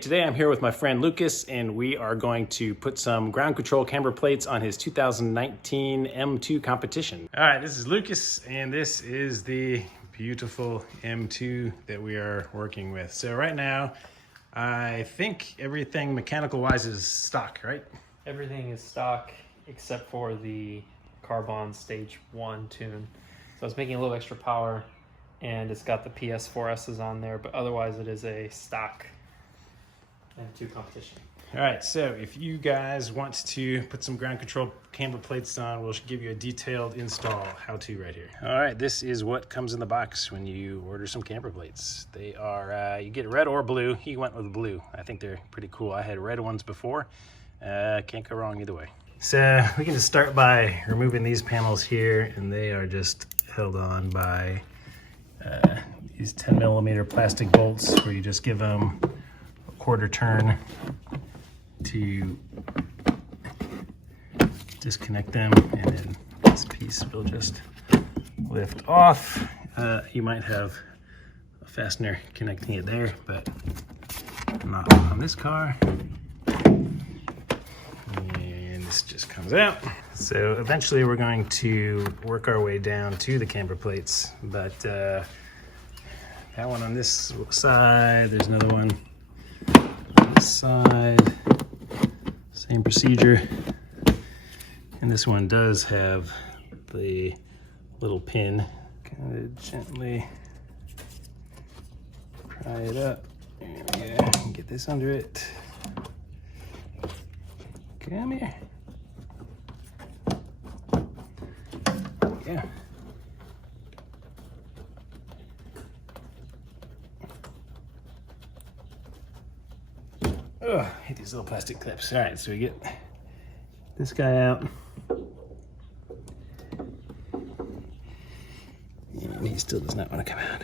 Today I'm here with my friend Lucas, and we are going to put some ground control camber plates on his 2019 M2 Competition. All right, this is Lucas, and this is the beautiful M2 that we are working with. So right now, I think everything mechanical-wise is stock, right? Everything is stock except for the Carbon Stage 1 tune. So it's making a little extra power, and it's got the PS4S's on there, but otherwise it is a stock M2 Competition. All right, so if you guys want to put some ground control camber plates on, we'll give you a detailed install how-to right here. All right, this is what comes in the box when you order some camber plates. They are, you get red or blue. He went with blue. I think they're pretty cool. I had red ones before. Can't go wrong either way. So we can just start by removing these panels here, and they are just held on by these 10mm plastic bolts where you just give them a quarter turn to disconnect them, and then this piece will just lift off. You might have a fastener connecting it there, but not on this car. And this just comes out. So eventually we're going to work our way down to the camber plates, but that one on this side, there's another one on this side, same procedure. And this one does have the little pin. Kind of gently pry it up. There we go. Get this under it. Come here. Yeah. Oh, hate these little plastic clips. All right, so we get this guy out. And he still does not want to come out.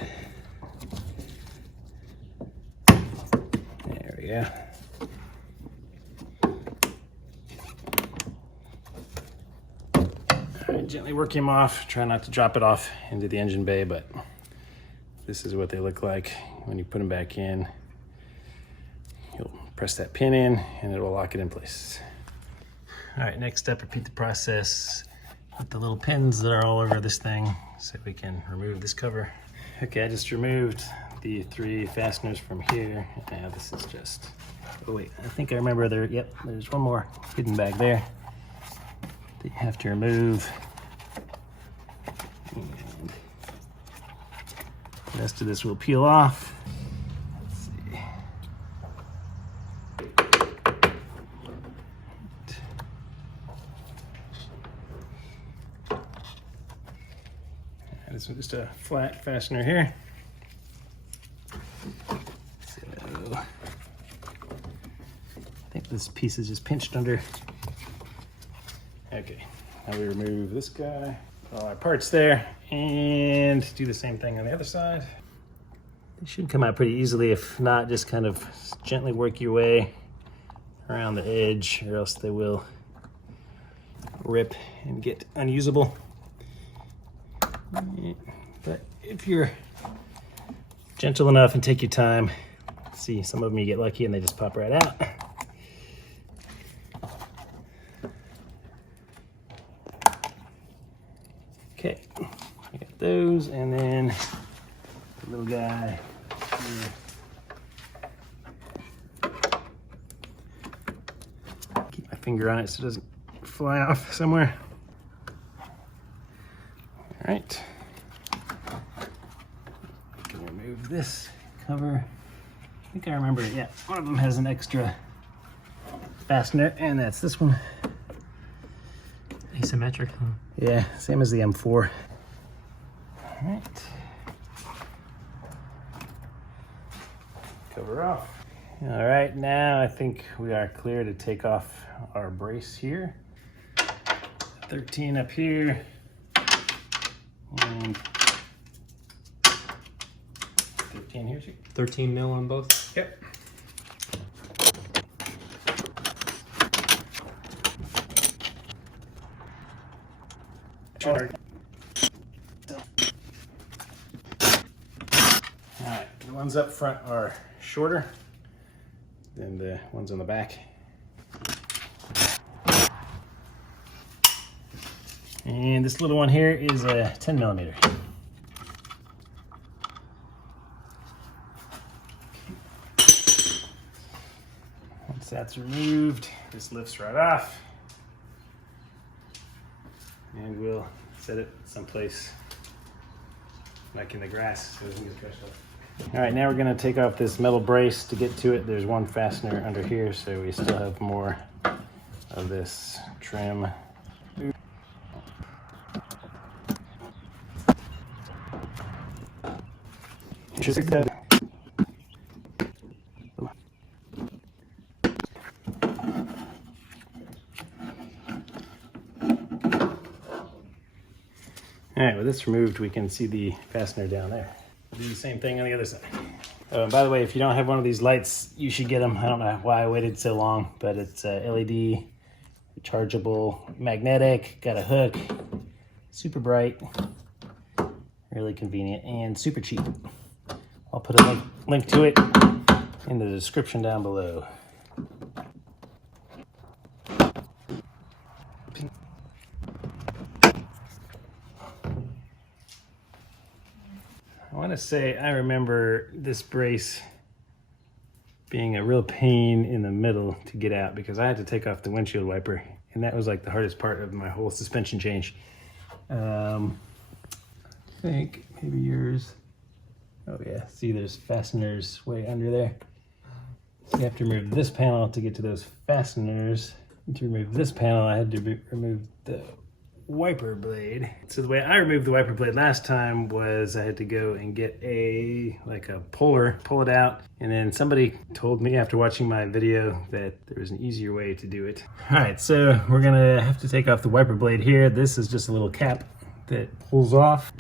There we go. All right, gently work him off. Try not to drop it off into the engine bay, but this is what they look like when you put them back in. You'll press that pin in and it will lock it in place. All right, next step, repeat the process with the little pins that are all over this thing so we can remove this cover. Okay, I just removed the 3 fasteners from here. Now this is just, oh wait, I think I remember there, yep, there's one more hidden back there that you have to remove. And the rest of this will peel off. This one's just a flat fastener here. So I think this piece is just pinched under. Okay, now we remove this guy, all our parts there, and do the same thing on the other side. They should come out pretty easily. If not, just kind of gently work your way around the edge, or else they will rip and get unusable. But if you're gentle enough and take your time, see, some of them you get lucky and they just pop right out. Okay, I got those, and then the little guy here. Keep my finger on it so it doesn't fly off somewhere. All right, I can remove this cover. I think I remember it, yeah. One of them has an extra fastener, and that's this one. Asymmetric, huh? Yeah, same as the M4. All right. Cover off. All right, now I think we are clear to take off our brace here. 13 up here. And 13 here too. 13 mil on both? Yep. All right, the ones up front are shorter. than the ones on the back. And this little one here is a 10 millimeter. Once that's removed, this lifts right off. And we'll set it someplace like in the grass so it doesn't get crushed up. All right, now we're gonna take off this metal brace. To get to it, there's one fastener under here, so we still have more of this trim. Just like that. All right, with this removed, we can see the fastener down there. We'll do the same thing on the other side. Oh, and by the way, if you don't have one of these lights, you should get them. I don't know why I waited so long, but it's LED, rechargeable, magnetic, got a hook, super bright, really convenient, and super cheap. I'll put a link to it in the description down below. I want to say I remember this brace being a real pain in the middle to get out because I had to take off the windshield wiper, and that was like the hardest part of my whole suspension change. I think maybe yours. Oh yeah, see there's fasteners way under there. So you have to remove this panel to get to those fasteners. And to remove this panel, I had to remove the wiper blade. So the way I removed the wiper blade last time was I had to go and get a puller, pull it out, and then somebody told me after watching my video that there was an easier way to do it. All right, so we're gonna have to take off the wiper blade here. This is just a little cap that pulls off.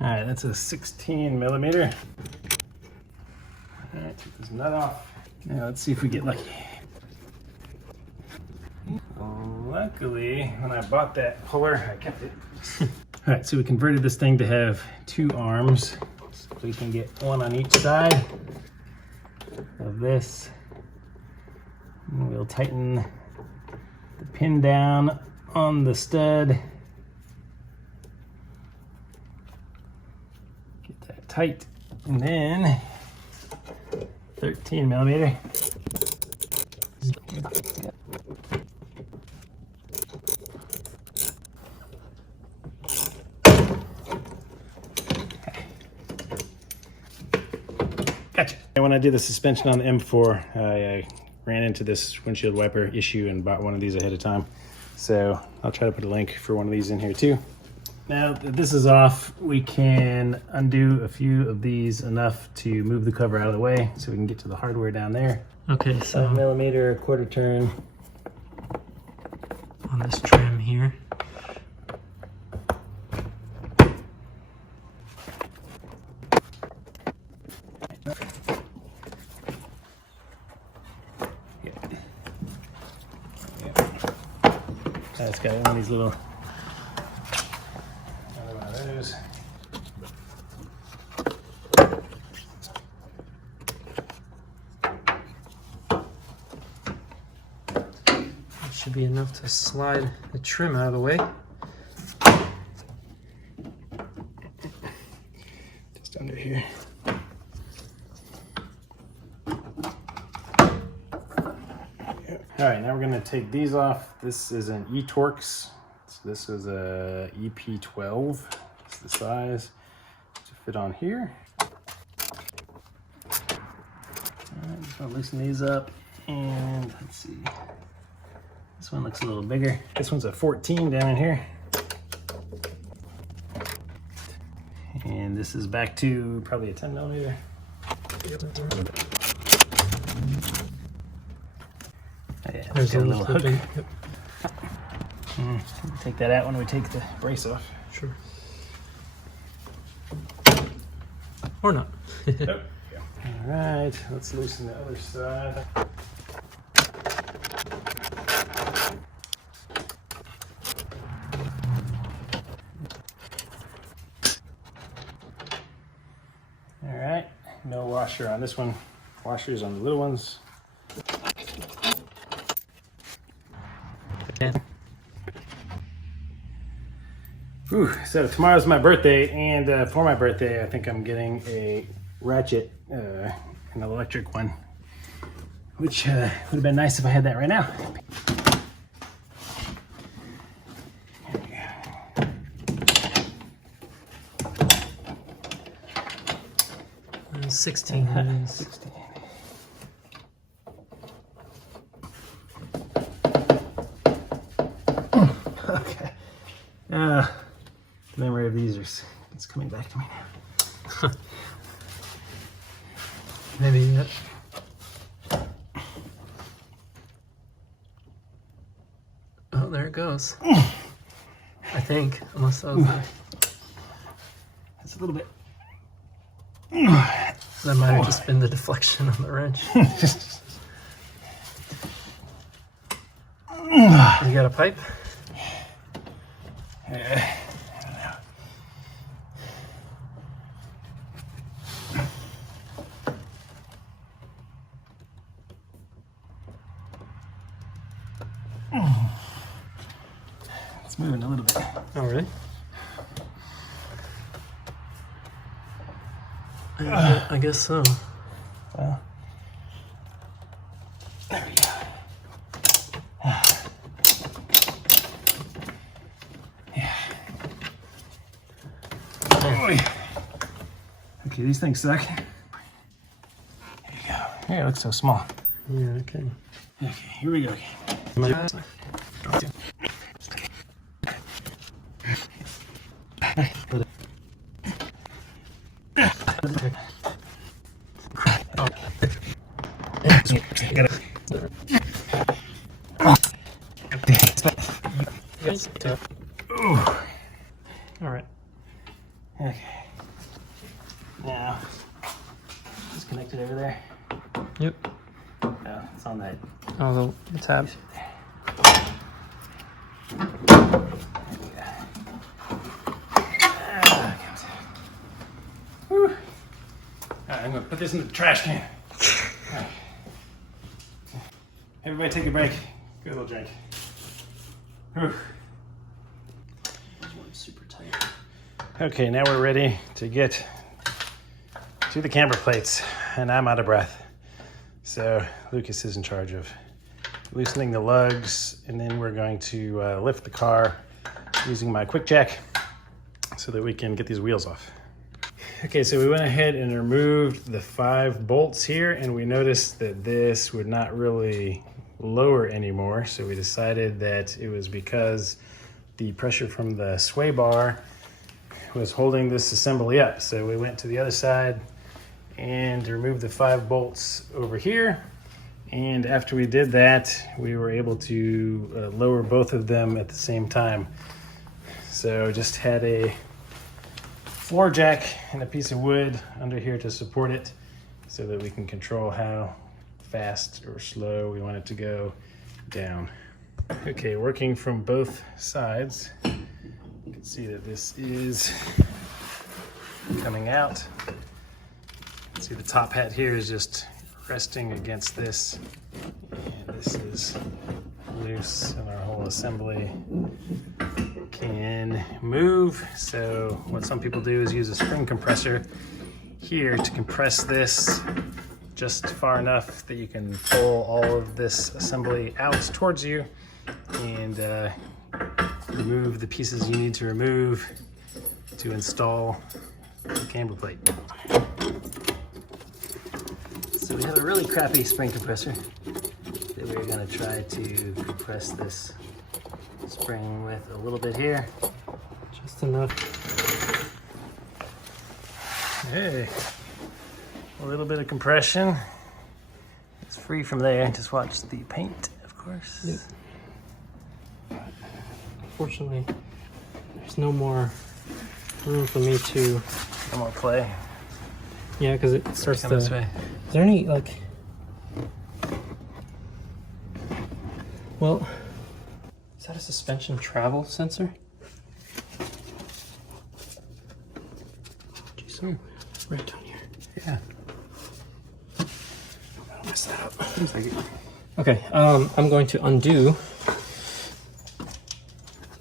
All right, that's a 16 millimeter. All right, take this nut off. Now let's see if we get lucky. Luckily, when I bought that puller, I kept it. All right, so we converted this thing to have two arms. So we can get one on each side of this. And we'll tighten the pin down on the stud. Get that tight. And then 13 millimeter. Gotcha. And when I did the suspension on the M4, I ran into this windshield wiper issue and bought one of these ahead of time. So I'll try to put a link for one of these in here too. Now that this is off, we can undo a few of these enough to move the cover out of the way so we can get to the hardware down there. Okay, so 5 millimeter, quarter turn. On this trim here. It's got one of these little, another one of those. That should be enough to slide the trim out of the way. Just under here. All right, now we're gonna take these off. This is an E-Torx. So this is a EP12. It's the size to fit on here. All right, just gonna loosen these up, and let's see. This one looks a little bigger. This one's a 14 down in here. And this is back to probably a 10 millimeter. Yeah, There's got a little hook. Yep. Take that out when we take the brace off. Sure. Or not. Nope. All right, let's loosen the other side. All right, no washer on this one. washers on the little ones. Yeah. Whew, so tomorrow's my birthday, and for my birthday, I think I'm getting a ratchet, an electric one, which would have been nice if I had that right now. 16. 16. Okay. The memory of these it's coming back to me now. Maybe yet. Oh, there it goes. I think, unless that was That's a little bit. that might have just been the deflection on the wrench. You got a pipe? I don't know. It's moving a little bit. Oh, really? I guess so. Well, there we go. Yeah. Okay, these things suck. There you go. Here, it looks so small. Yeah, okay. Okay, here we go. All right. Okay. Now, just connect it over there. Yep. Oh, it's on that. Oh, the tab. Whew. All right, I'm gonna put this in the trash can. All right. Everybody take a break. Get a little drink. Whew. Super tight. Okay, now we're ready to get to the camber plates, and I'm out of breath. So Lucas is in charge of loosening the lugs, and then we're going to lift the car using my quick jack so that we can get these wheels off. Okay, so we went ahead and removed the 5 bolts here, and we noticed that this would not really lower anymore. So we decided that it was because the pressure from the sway bar was holding this assembly up. So we went to the other side and removed the 5 bolts over here. And after we did that, we were able to lower both of them at the same time. So just had a floor jack and a piece of wood under here to support it so that we can control how fast or slow we want it to go down. Okay, working from both sides, you can see that this is coming out. See, the top hat here is just resting against this, and this is loose, and our whole assembly can move. So what some people do is use a spring compressor here to compress this just far enough that you can pull all of this assembly out towards you and remove the pieces you need to remove to install the camber plate. So we have a really crappy spring compressor that we're going to try to compress this spring with a little bit here. Just enough. Hey, a little bit of compression. It's free from there. Just watch the paint, of course. Yep. Unfortunately, there's no more room for me to. No more play. Yeah, because it starts Come to. this way. Is there any like? Well, is that a suspension travel sensor? Jeez, right down here. Yeah. mess that up. Okay, I'm going to undo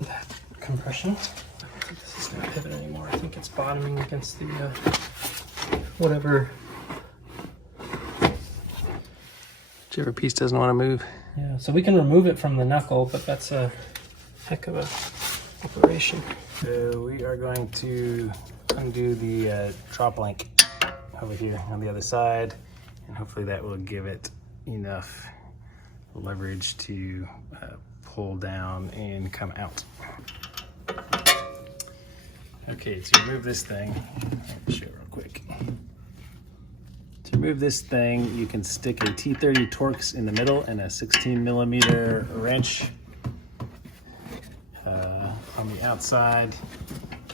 that compression. I don't think this is going to pivot anymore. I think it's bottoming against the whatever. Whichever piece doesn't want to move. Yeah, so we can remove it from the knuckle, but that's a heck of a operation. So we are going to undo the drop link over here on the other side, and hopefully that will give it enough leverage to pull down and come out. Okay, to remove this thing, I'll show it real quick. To remove this thing, you can stick a T30 Torx in the middle and a 16mm wrench on the outside,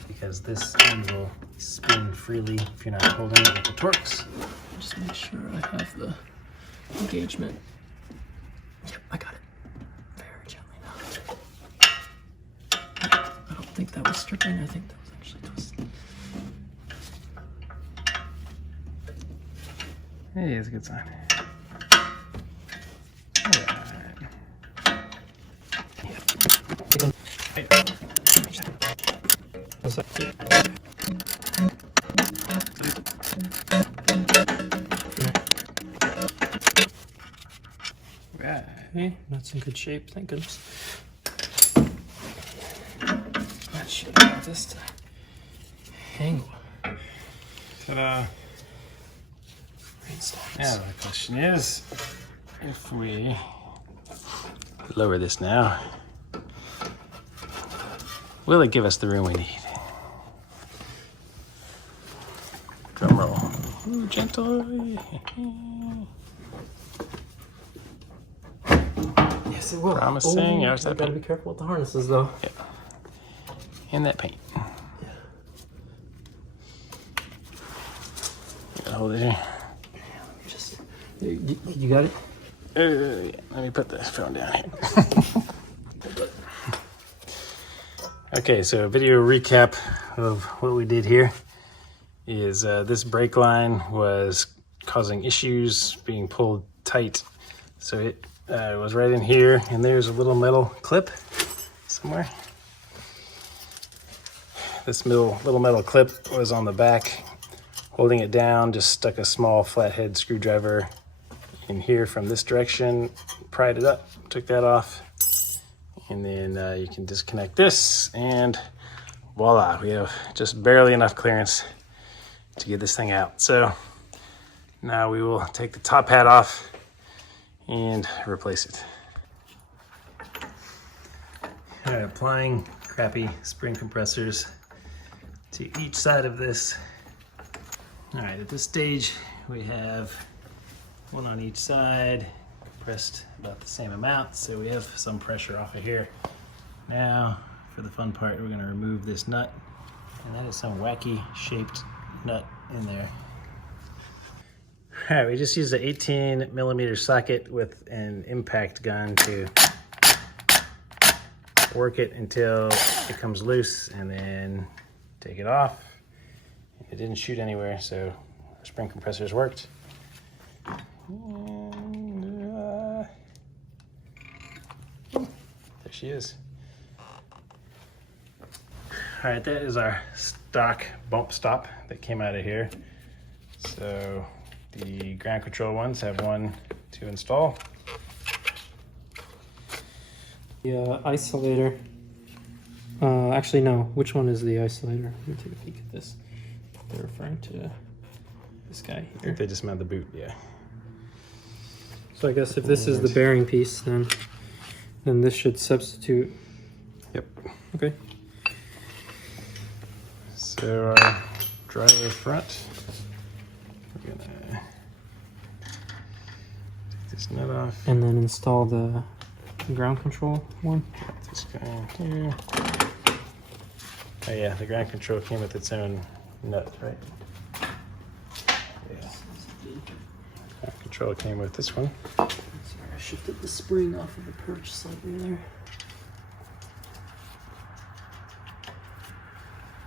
because this end will spin freely if you're not holding it with the Torx. Just make sure I have the engagement. Yep, I got it. Very gently now. I don't think that was stripping. I think that was actually twisting. Hey, it's a good sign. Right. Okay, that's in good shape, thank goodness. That should allow this to hang. Ta-da. Now the question is, if we lower this now, will it give us the room we need? Drum roll. Ooh, gentle. Yes, it will. Promising. Oh, How's that you gotta paint? be careful with the harnesses, though. Yeah. And that paint. Yeah. Hold it here. Just, you got it? Yeah. Let me put this phone down here. Okay, so a video recap of what we did here is this brake line was causing issues, being pulled tight. So it was right in here, and there's a little metal clip somewhere. This little metal clip was on the back. Holding it down, just stuck a small flathead screwdriver in here from this direction, pried it up, took that off, and then you can disconnect this, and voila, we have just barely enough clearance to get this thing out. So now we will take the top hat off and replace it. All right, applying crappy spring compressors to each side of this. All right, at this stage, we have one on each side, compressed about the same amount, so we have some pressure off of here. Now, for the fun part, we're gonna remove this nut, and that is some wacky shaped nut in there. All right, we just used an 18mm socket with an impact gun to work it until it comes loose, and then take it off. It didn't shoot anywhere, so our spring compressors worked. And, there she is. All right, that is our stock bump stop that came out of here. So the ground control ones have one to install. The isolator. Actually, no. Which one is the isolator? Let me take a peek at this. They're referring to this guy I here. think they just mount the boot, yeah. So I guess if this is the bearing piece, then this should substitute. Yep. Okay. So our driver front, we're gonna take this nut off. And then install the ground control one. Put this guy here. Oh yeah, the ground control came with its own nut, right? Yeah. Ground control came with this one. Sorry, I shifted the spring off of the perch slightly there.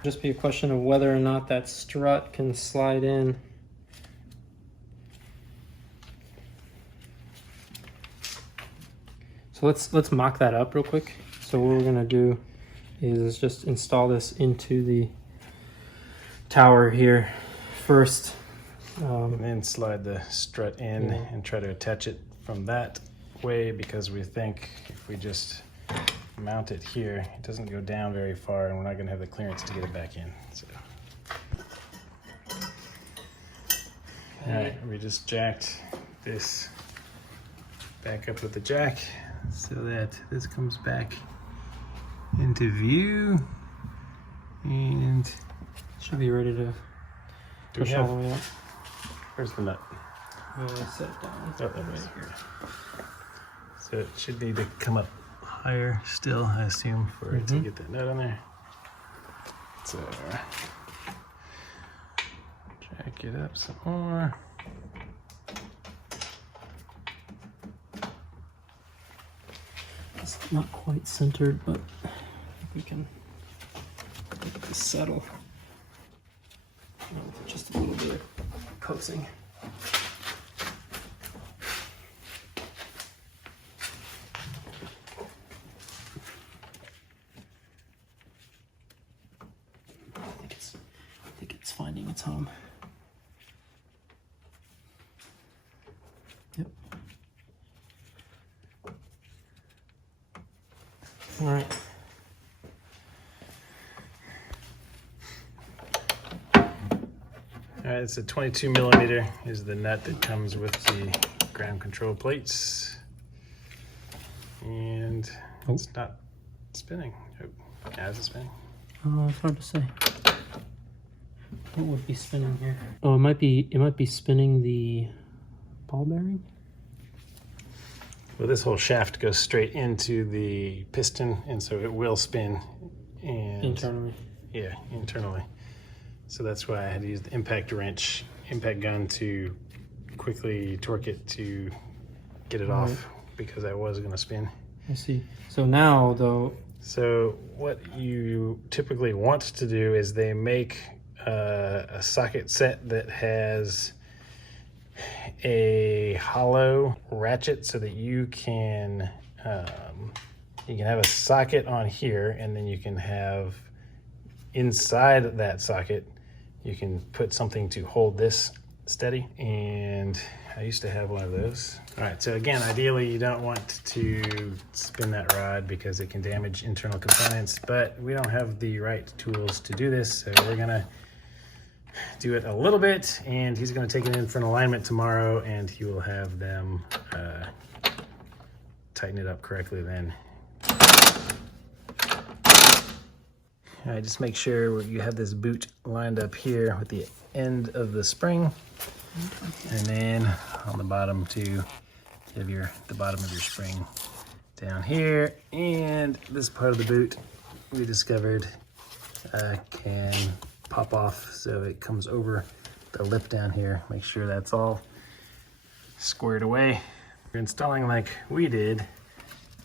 Just be a question of whether or not that strut can slide in. So let's mock that up real quick. So what we're gonna do is just install this into the tower here first. And then slide the strut in and try to attach it from that way, because we think if we just mount it here, it doesn't go down very far and we're not going to have the clearance to get it back in. So. All right, we just jacked this back up with the jack so that this comes back into view, and should be ready to push all the way up. Where's the nut? Set it down. Oh, right here. So it should need to come up higher still, I assume, for it to get that nut on there. So jack it up some more. It's not quite centered, but I think we can make this settle. Just a little bit of coaxing. I think it's finding its home. Yep. All right. All right, it's a 22 millimeter is the nut that comes with the ground control plates. And it's not spinning. Oh, yeah, is it spinning? It's hard to say. What would be spinning here? Oh, it might be spinning the ball bearing. Well, this whole shaft goes straight into the piston, and so it will spin. And Internally. Yeah, internally. So that's why I had to use the impact gun to quickly torque it to get it off, because I was going to spin. I see. So now, though... So what you typically want to do is they make a socket set that has a hollow ratchet so that you can have a socket on here, and then you can have inside that socket you can put something to hold this steady, and I used to have one of those. All right, so again, ideally you don't want to spin that rod because it can damage internal components, but we don't have the right tools to do this, so we're gonna do it a little bit, and he's gonna take it in for an alignment tomorrow, and he will have them tighten it up correctly then. All right, just make sure you have this boot lined up here with the end of the spring, and then on the bottom too, you have the bottom of your spring down here, and this part of the boot we discovered can pop off, so it comes over the lip down here. Make sure that's all squared away. If you're installing like we did,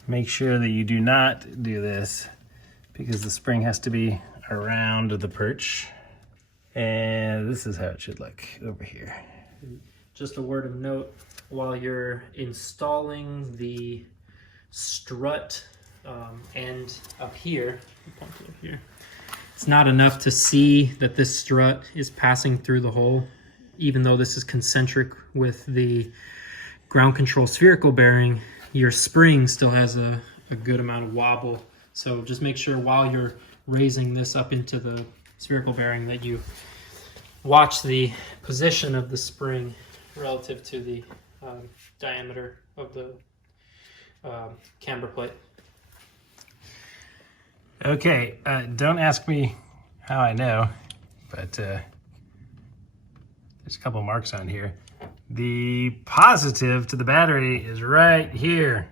make sure that you do not do this, because the spring has to be around the perch. And this is how it should look over here. Just a word of note, while you're installing the strut end up here, it's not enough to see that this strut is passing through the hole, even though this is concentric with the ground control spherical bearing. Your spring still has a good amount of wobble. So just make sure while you're raising this up into the spherical bearing that you watch the position of the spring relative to the diameter of the camber plate. Okay, don't ask me how I know, but there's a couple marks on here. The positive to the battery is right here,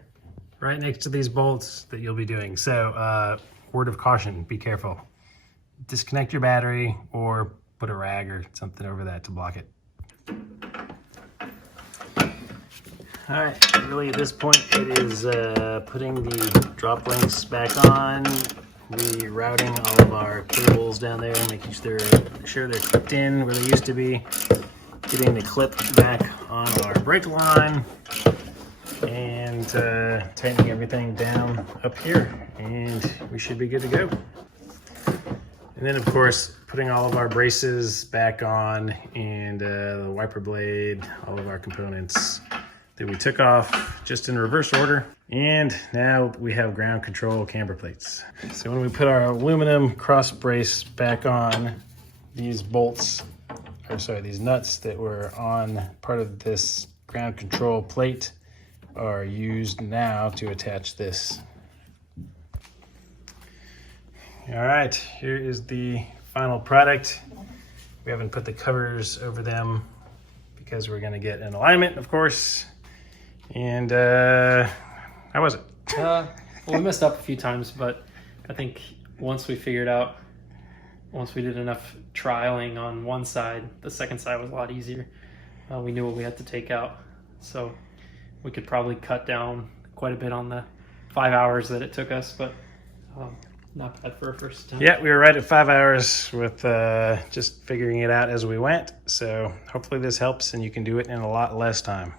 right next to these bolts that you'll be doing. So word of caution, be careful. Disconnect your battery or put a rag or something over that to block it. All right, really at this point it is putting the drop links back on, rerouting all of our cables down there, making sure they're clipped in where they used to be, getting the clip back on our brake line, and tightening everything down up here, and we should be good to go. And then of course, putting all of our braces back on, and the wiper blade, all of our components that we took off just in reverse order. And now we have ground control camber plates. So when we put our aluminum cross brace back on, these bolts, or sorry, these nuts that were on part of this ground control plate are used now to attach this. All right, here is the final product. We haven't put the covers over them because we're gonna get an alignment, of course. And how was it? Well, we messed up a few times, but I think once we figured out, once we did enough trialing on one side, the second side was a lot easier. We knew what we had to take out, so we could probably cut down quite a bit on the 5 hours that it took us, but not bad for a first time. Yeah, we were right at 5 hours with just figuring it out as we went. So hopefully this helps and you can do it in a lot less time.